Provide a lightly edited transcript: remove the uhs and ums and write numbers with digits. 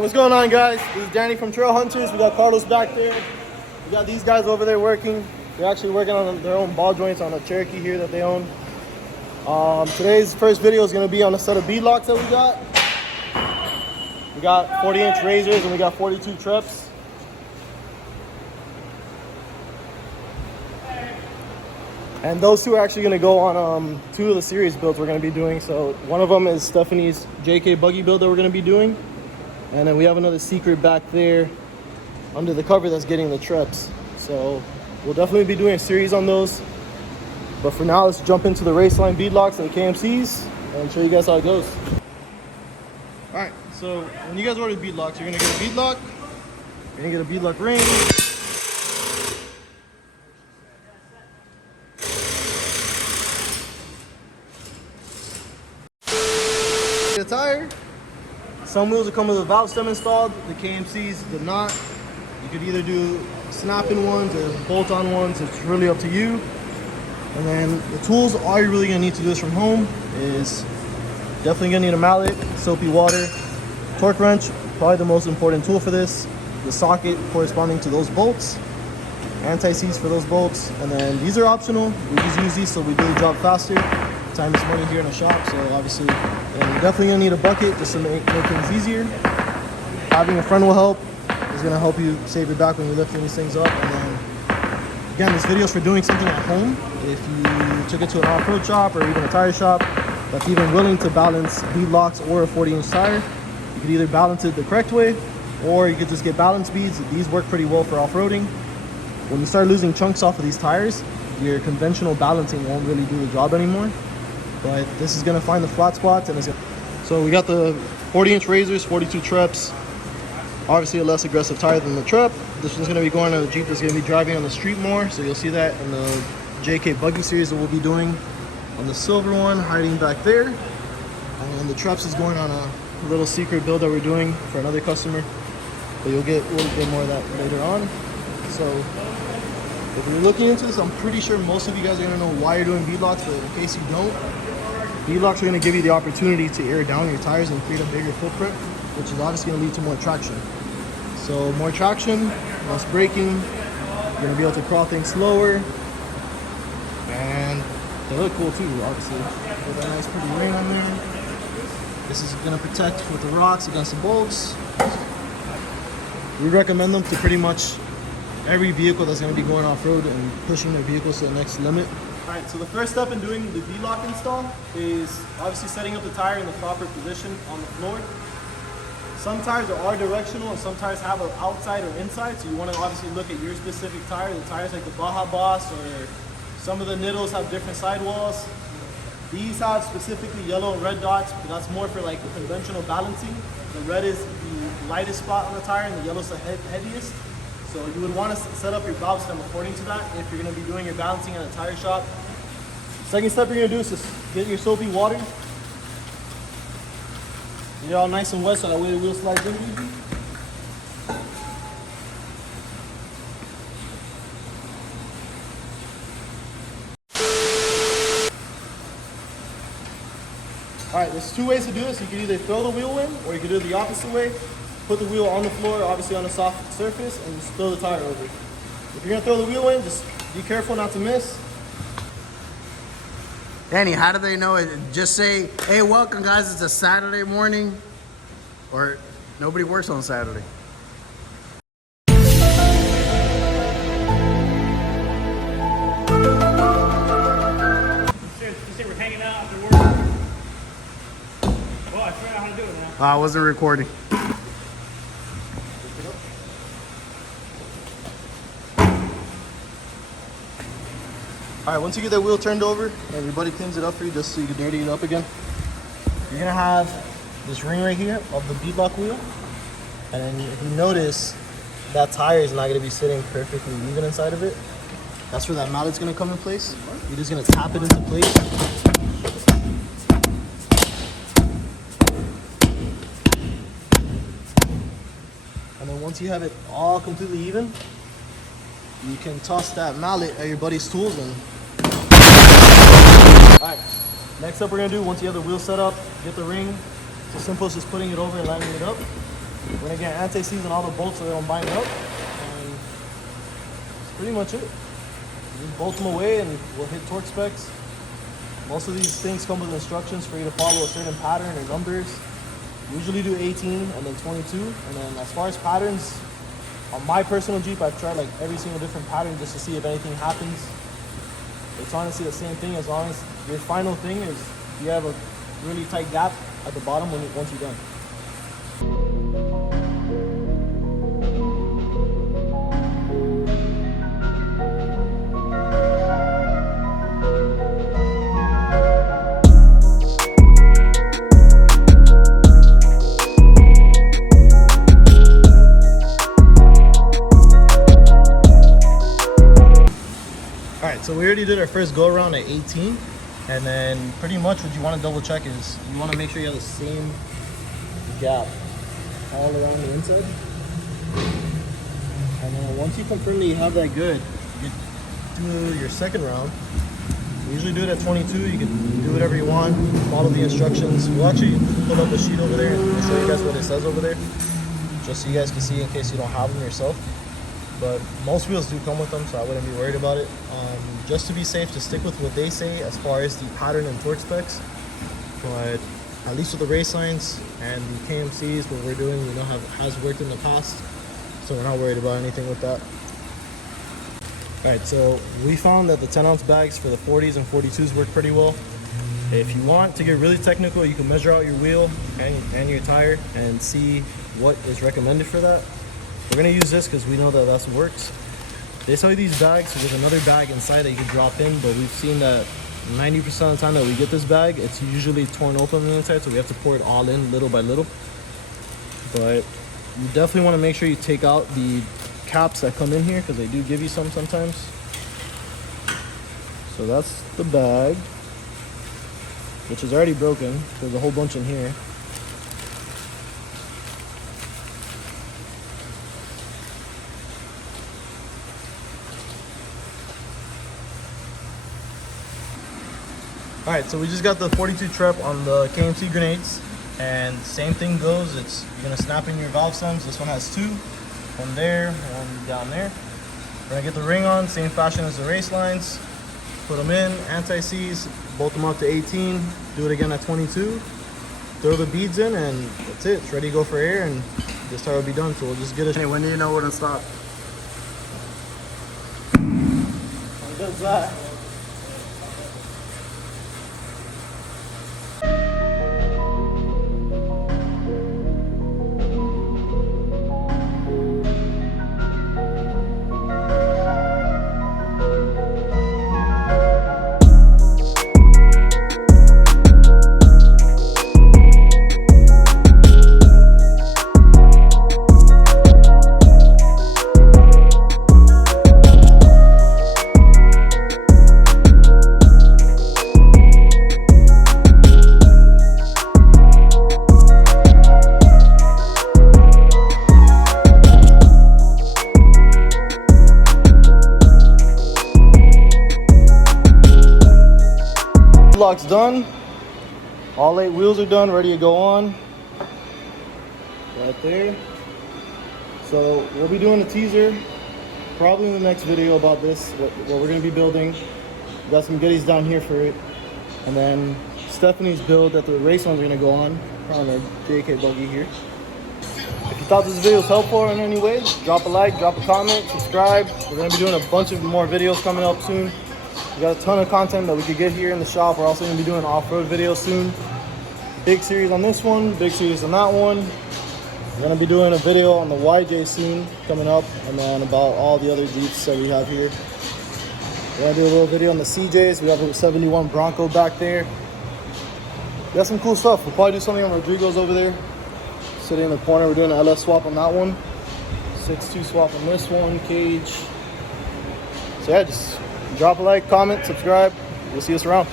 Alright, what's going on, guys? This is Danny from Trailhunters. We got Carlos back there. We got these guys over there working. They're actually working on their own ball joints on a Cherokee here that they own. Today's first video is going to be on a set of beadlocks that we got. We got 40-inch razors and we got 42 treps. And those two are actually going to go on two of the series builds we're going to be doing. So one of them is Stephanie's JK buggy build that we're going to be doing. And then we have another secret back there under the cover that's getting the treps. So we'll definitely be doing a series on those. But for now, let's jump into the Raceline beadlocks and the KMCs and show you guys how it goes. All right, so when you guys order beadlocks, you're going to get a beadlock. You're going to get a beadlock ring. A tire. Some wheels will come with a valve stem installed. The KMCs did not. You could either do snap-in ones or bolt-on ones. It's really up to you. And then the tools, all you're really gonna need to do this from home is definitely gonna need a mallet, soapy water, torque wrench, probably the most important tool for this, the socket corresponding to those bolts, anti-seize for those bolts, and then these are optional. We just use these so we do the job faster. Time is money here in the shop, so obviously, and you're definitely gonna need a bucket just to make things easier. Having a friend will help. Is gonna help you save your back when you're lifting these things up. And then, again, this video is for doing something at home. If you took it to an off-road shop or even a tire shop that's even willing to balance beadlocks or a 40-inch tire, you could either balance it the correct way, or you could just get balance beads. These work pretty well for off-roading. When you start losing chunks off of these tires, your conventional balancing won't really do the job anymore. But this is gonna find the flat spots, and it's gonna... So we got the 40-inch razors, 42 treps. Obviously a less aggressive tire than the trep. This one's gonna be going on a Jeep that's gonna be driving on the street more. So you'll see that in the JK buggy series that we'll be doing on the silver one, hiding back there. And then the treps is going on a little secret build that we're doing for another customer. But you'll get a little bit more of that later on. So if you're looking into this, I'm pretty sure most of you guys are gonna know why you're doing beadlocks, but in case you don't, beadlocks are going to give you the opportunity to air down your tires and create a bigger footprint, which is obviously going to lead to more traction. So more traction, less braking, you're going to be able to crawl things slower, and they look cool too, obviously. With that nice pretty ring on there. This is going to protect with the rocks against the bolts. We recommend them to pretty much every vehicle that's going to be going off-road and pushing their vehicles to the next limit. Alright, so the first step in doing the beadlock install is obviously setting up the tire in the proper position on the floor. Some tires are directional and some tires have an outside or inside, so you want to obviously look at your specific tire. The tires like the Baja Boss or some of the Niddles have different sidewalls. These have specifically yellow and red dots, but that's more for like the conventional balancing. The red is the lightest spot on the tire and the yellow is the heaviest. So you would want to set up your valve stem according to that if you're going to be doing your balancing at a tire shop. Second step you're going to do is just get your soapy water. Get it all nice and wet so that way the wheel slides in easy. Alright, there's two ways to do this. You can either throw the wheel in or you can do it the opposite way. Put the wheel on the floor, obviously on a soft surface, and just throw the tire over. If you're gonna throw the wheel in, just be careful not to miss. Danny, how do they know it? Just say, hey, welcome guys, it's a Saturday morning, or nobody works on Saturday. You say we're hanging out after work? Well, I figured out how to do it now. I wasn't recording. Alright, once you get that wheel turned over, everybody cleans it up for you just so you can dirty it up again. You're gonna have this ring right here of the beadlock wheel. And then if you notice, that tire is not gonna be sitting perfectly even inside of it. That's where that mallet's gonna come in place. You're just gonna tap it into place. And then once you have it all completely even, you can toss that mallet at your buddy's tools and... Alright, next up we're going to do, once you have the wheel set up, get the ring. It's as simple as just putting it over and lining it up. We're gonna get anti-seize on all the bolts so they don't bind up, and that's pretty much it. Just bolt them away and we'll hit torque specs. Most of these things come with instructions for you to follow a certain pattern or numbers. Usually do 18 and then 22. And then as far as patterns, on my personal Jeep, I've tried like every single different pattern just to see if anything happens. It's honestly the same thing as long as your final thing is you have a really tight gap at the bottom once you're done. So we already did our first go around at 18, and then pretty much what you want to double check is you want to make sure you have the same gap all around the inside. And then once you confirm that you have that good, you do your second round. We usually do it at 22. You can do whatever you want, follow the instructions. We'll actually pull up a sheet over there and show you guys what it says over there, just so you guys can see in case you don't have them yourself. But most wheels do come with them, so I wouldn't be worried about it. Just to be safe, just stick with what they say as far as the pattern and torque specs. But at least with the race lines and the KMCs, what we're doing, we know has worked in the past, so we're not worried about anything with that. All right, so we found that the 10-ounce bags for the 40s and 42s work pretty well. If you want to get really technical, you can measure out your wheel and your tire and see what is recommended for that. We're gonna use this because we know that that's what works. They sell you these bags with another bag inside that you can drop in, but we've seen that 90% of the time that we get this bag, it's usually torn open on the inside, so we have to pour it all in little by little. But you definitely want to make sure you take out the caps that come in here because they do give you some sometimes. So that's the bag, which is already broken. There's a whole bunch in here. All right, so we just got the 42 trep on the KMC grenades, and same thing goes. You're gonna snap in your valve stems. This one has two, one there, one down there. We're gonna get the ring on, same fashion as the race lines. Put them in, anti-seize, bolt them up to 18, do it again at 22, throw the beads in, and that's it. It's ready to go for air, and this tire will be done. So we'll just get it. Hey, when do you know when to stop? How does that? Beadlocks done. All 8 wheels are done, ready to go on. Right there. So we'll be doing a teaser probably in the next video about this, what we're going to be building. We got some goodies down here for it. And then Stephanie's build that the race ones are going to go on our JK buggy here. If you thought this video was helpful in any way, drop a like, drop a comment, subscribe. We're going to be doing a bunch of more videos coming up soon. We got a ton of content that we could get here in the shop. We're also going to be doing off-road videos soon. Big series on this one, big series on that one. We're going to be doing a video on the YJ soon coming up, and then about all the other Jeeps that we have here. We're going to do a little video on the CJs. We have a 71 Bronco back there. We got some cool stuff. We'll probably do something on Rodrigo's over there. Sitting in the corner, we're doing an LS swap on that one. 6.2 swap on this one, cage. So yeah, just drop a like, comment, subscribe. We'll see us around.